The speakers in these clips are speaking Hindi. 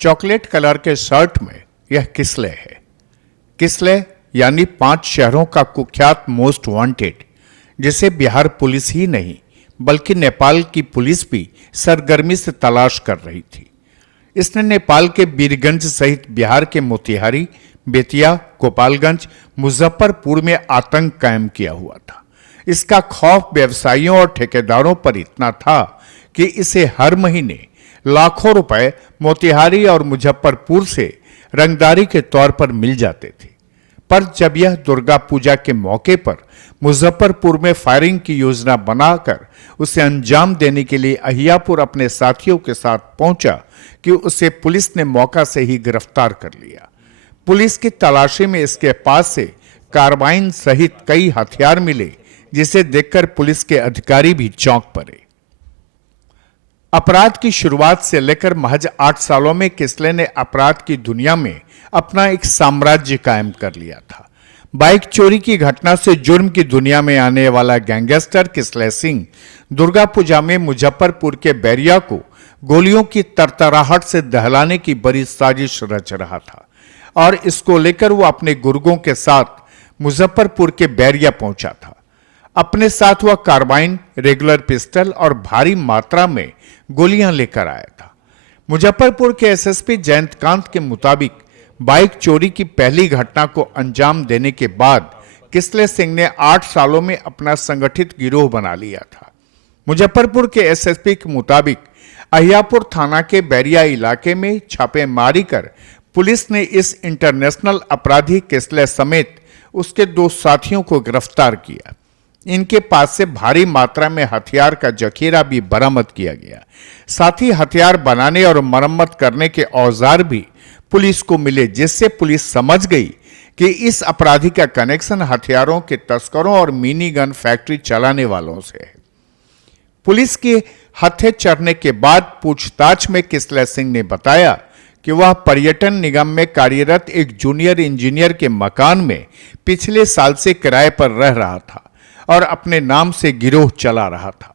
चॉकलेट कलर के शर्ट में यह किसले है। किसले यानी 5 शहरों का कुख्यात मोस्ट वांटेड, जिसे बिहार पुलिस ही नहीं बल्कि नेपाल की पुलिस भी सरगर्मी से तलाश कर रही थी। इसने नेपाल के वीरगंज सहित बिहार के मोतिहारी, बेतिया, गोपालगंज, मुजफ्फरपुर में आतंक कायम किया हुआ था। इसका खौफ व्यवसायियों और ठेकेदारों पर इतना था कि इसे हर महीने लाखों रुपए मोतिहारी और मुजफ्फरपुर से रंगदारी के तौर पर मिल जाते थे। पर जब यह दुर्गा पूजा के मौके पर मुजफ्फरपुर में फायरिंग की योजना बनाकर उसे अंजाम देने के लिए अहियापुर अपने साथियों के साथ पहुंचा कि उसे पुलिस ने मौका से ही गिरफ्तार कर लिया। पुलिस की तलाशी में इसके पास से कार्बाइन सहित कई हथियार मिले, जिसे देखकर पुलिस के अधिकारी भी चौंक पड़े। अपराध की शुरुआत से लेकर महज 8 सालों में किसले ने अपराध की दुनिया में अपना एक साम्राज्य कायम कर लिया था। बाइक चोरी की घटना से जुर्म की दुनिया में आने वाला गैंगस्टर किसले सिंह दुर्गा पूजा में मुजफ्फरपुर के बैरिया को गोलियों की तरतराहट से दहलाने की बड़ी साजिश रच रहा था और इसको लेकर वो अपने गुर्गों के साथ मुजफ्फरपुर के बैरिया पहुंचा था। अपने साथ वह कार्बाइन, रेगुलर पिस्टल और भारी मात्रा में गोलियां लेकर आया था। मुजफ्फरपुर के एसएसपी जयंतकांत के मुताबिक बाइक चोरी की पहली घटना को अंजाम देने के बाद किसले सिंह ने 8 सालों में अपना संगठित गिरोह बना लिया था। मुजफ्फरपुर के एसएसपी के मुताबिक अहियापुर थाना के बैरिया इलाके में छापेमारी कर पुलिस ने इस इंटरनेशनल अपराधी किसले समेत उसके 2 साथियों को गिरफ्तार किया। इनके पास से भारी मात्रा में हथियार का जखीरा भी बरामद किया गया। साथ ही हथियार बनाने और मरम्मत करने के औजार भी पुलिस को मिले, जिससे पुलिस समझ गई कि इस अपराधी का कनेक्शन हथियारों के तस्करों और मिनी गन फैक्ट्री चलाने वालों से है। पुलिस के हत्थे चढ़ने के बाद पूछताछ में किसले सिंह ने बताया कि वह पर्यटन निगम में कार्यरत एक जूनियर इंजीनियर के मकान में पिछले साल से किराए पर रह रहा था और अपने नाम से गिरोह चला रहा था।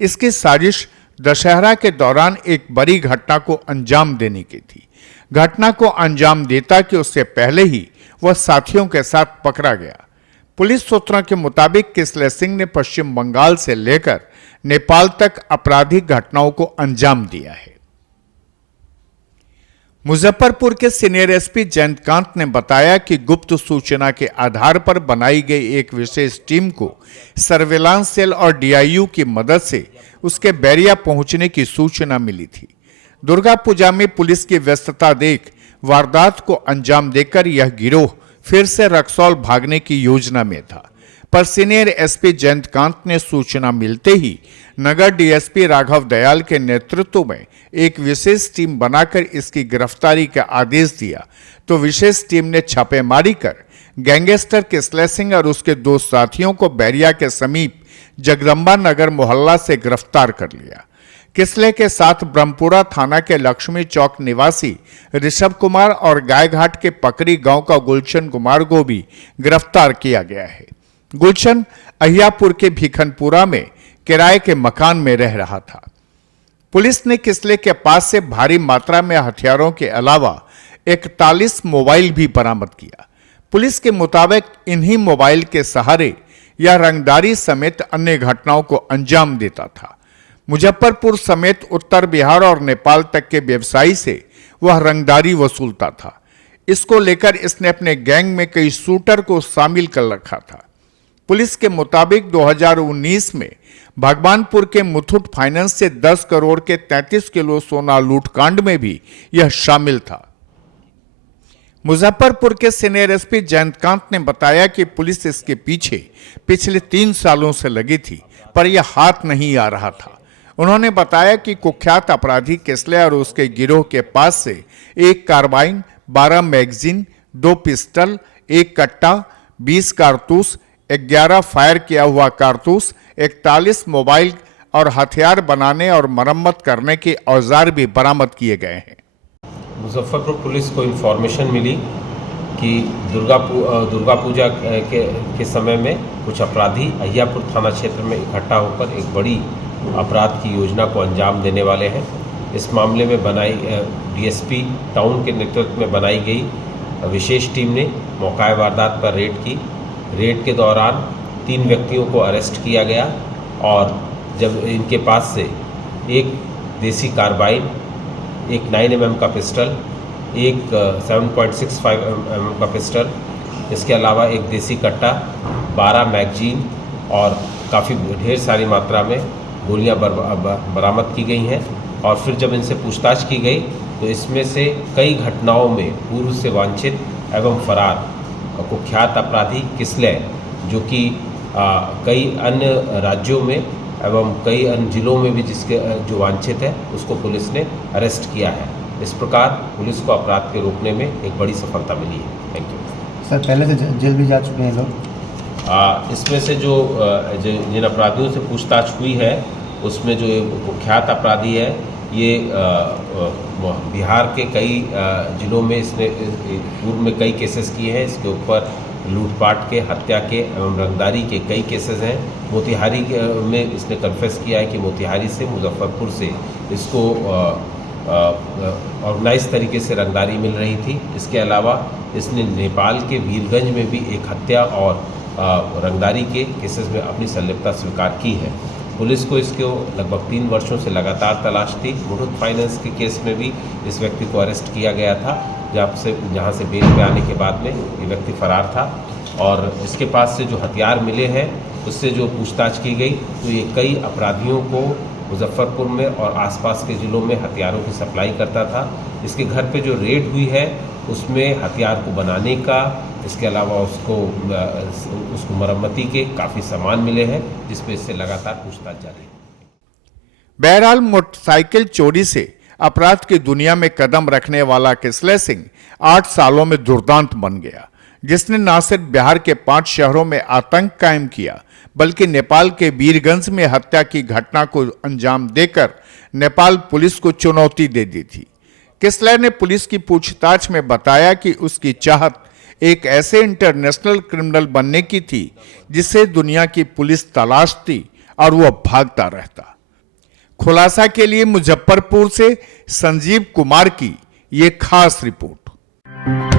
इसकी साजिश दशहरा के दौरान एक बड़ी घटना को अंजाम देने की थी। घटना को अंजाम देता कि उससे पहले ही वह साथियों के साथ पकड़ा गया। पुलिस सूत्रों के मुताबिक किसले सिंह ने पश्चिम बंगाल से लेकर नेपाल तक आपराधिक घटनाओं को अंजाम दिया है। मुजफ्फरपुर के सीनियर एसपी जयंतकांत ने बताया कि गुप्त सूचना के आधार पर बनाई गई एक विशेष टीम को सर्विलांस सेल और डीआईयू की मदद से उसके बैरिया पहुंचने की सूचना मिली थी। दुर्गा पूजा में पुलिस की व्यस्तता देख वारदात को अंजाम देकर यह गिरोह फिर से रक्सौल भागने की योजना में था, पर सीनियर एसपी जयंतकांत ने सूचना मिलते ही नगर डीएसपी राघव दयाल के नेतृत्व में एक विशेष टीम बनाकर इसकी गिरफ्तारी का आदेश दिया, तो विशेष टीम ने छापेमारी कर गैंगस्टर किसले सिंह और उसके 2 साथियों को बैरिया के समीप जगदम्बा नगर मोहल्ला से गिरफ्तार कर लिया। किसले के साथ ब्रह्मपुरा थाना के लक्ष्मी चौक निवासी ऋषभ कुमार और गायघाट के पकरी गांव का गुलशन कुमार को भी गिरफ्तार किया गया है। गुलशन अहियापुर के भिखनपुरा में किराए के मकान में रह रहा था। पुलिस ने किसले के पास से भारी मात्रा में हथियारों के अलावा 41 मोबाइल भी बरामद किया। पुलिस के मुताबिक इन्हीं मोबाइल के सहारे यह रंगदारी समेत अन्य घटनाओं को अंजाम देता था। मुजफ्फरपुर समेत उत्तर बिहार और नेपाल तक के व्यवसायी से वह रंगदारी वसूलता था। इसको लेकर इसने अपने गैंग में कई शूटर को शामिल कर रखा था। पुलिस के मुताबिक 2019 में भगवानपुर के मुथूट फाइनेंस से 10 करोड़ के 33 किलो सोना लूटकांड में भी यह शामिल था। मुजफ्फरपुर के सीनियर एसपी जयंतकांत ने बताया कि पुलिस इसके पीछे पिछले 3 सालों से लगी थी, पर यह हाथ नहीं आ रहा था। उन्होंने बताया कि कुख्यात अपराधी किसले और उसके गिरोह के पास से 1 कार्बाइन, 12 मैगजीन, 2 पिस्टल, 1 कट्टा, 20 कारतूस, 11 फायर किया हुआ कारतूस, 41 मोबाइल और हथियार बनाने और मरम्मत करने के औजार भी बरामद किए गए हैं। मुजफ्फरपुर पुलिस को इंफॉर्मेशन मिली कि दुर्गा पूजा के समय में कुछ अपराधी अहियापुर थाना क्षेत्र में इकट्ठा होकर एक बड़ी अपराध की योजना को अंजाम देने वाले हैं। इस मामले में डीएसपी टाउन के नेतृत्व में बनाई गई विशेष टीम ने मौका वारदात पर रेड की। रेड के दौरान 3 व्यक्तियों को अरेस्ट किया गया और जब इनके पास से एक देसी कार्बाइन, एक 9 mm का पिस्टल, एक 7.65 mm का पिस्टल, इसके अलावा एक देसी कट्टा, 12 मैगजीन और काफ़ी ढेर सारी मात्रा में गोलियां बरामद की गई हैं। और फिर जब इनसे पूछताछ की गई तो इसमें से कई घटनाओं में पूर्व से वांछित एवं फरार कुख्यात अपराधी किसले, जो कि कई अन्य राज्यों में एवं कई अन्य जिलों में भी जिसके जो वांछित है उसको पुलिस ने अरेस्ट किया है। इस प्रकार पुलिस को अपराध के रोकने में एक बड़ी सफलता मिली है। Thank you sir. पहले से जेल भी जा चुके हैं लोग। इसमें से जो जिन अपराधियों से पूछताछ हुई है उसमें जो कुख्यात अपराधी है ये बिहार के कई जिलों में इसने पूर्व में कई केसेस किए हैं। इसके ऊपर लूटपाट के, हत्या के एवं रंगदारी के कई केसेस हैं। मोतिहारी में इसने कन्फेस किया है कि मोतिहारी से, मुजफ्फरपुर से इसको ऑर्गेनाइज तरीके से रंगदारी मिल रही थी। इसके अलावा इसने नेपाल के वीरगंज में भी एक हत्या और रंगदारी के केसेस में अपनी संलिप्तता स्वीकार की है। पुलिस को इसको लगभग 3 वर्षों से लगातार तलाश थी। मुठूत फाइनेंस के केस में भी इस व्यक्ति को अरेस्ट किया गया था, जहाँ से बेल पे आने के बाद में ये व्यक्ति फरार था। और इसके पास से जो हथियार मिले हैं उससे जो पूछताछ की गई तो ये कई अपराधियों को मुजफ्फरपुर में और आसपास के ज़िलों में हथियारों की सप्लाई करता था। इसके घर पे जो रेड हुई है उसमें हथियार को बनाने का, इसके अलावा उसको मरम्मती के काफ़ी सामान मिले हैं, जिस पे इससे लगातार पूछताछ जारी है। बहरहाल मोटरसाइकिल चोरी से अपराध की दुनिया में कदम रखने वाला किसले सिंह 8 सालों में दुर्दांत बन गया, जिसने न सिर्फ बिहार के 5 शहरों में आतंक कायम किया बल्कि नेपाल के वीरगंज में हत्या की घटना को अंजाम देकर नेपाल पुलिस को चुनौती दे दी थी। किसले ने पुलिस की पूछताछ में बताया कि उसकी चाहत एक ऐसे इंटरनेशनल क्रिमिनल बनने की थी जिसे दुनिया की पुलिस तलाशती और वह भागता रहता। खुलासा के लिए मुजफ्फरपुर से संजीव कुमार की ये खास रिपोर्ट।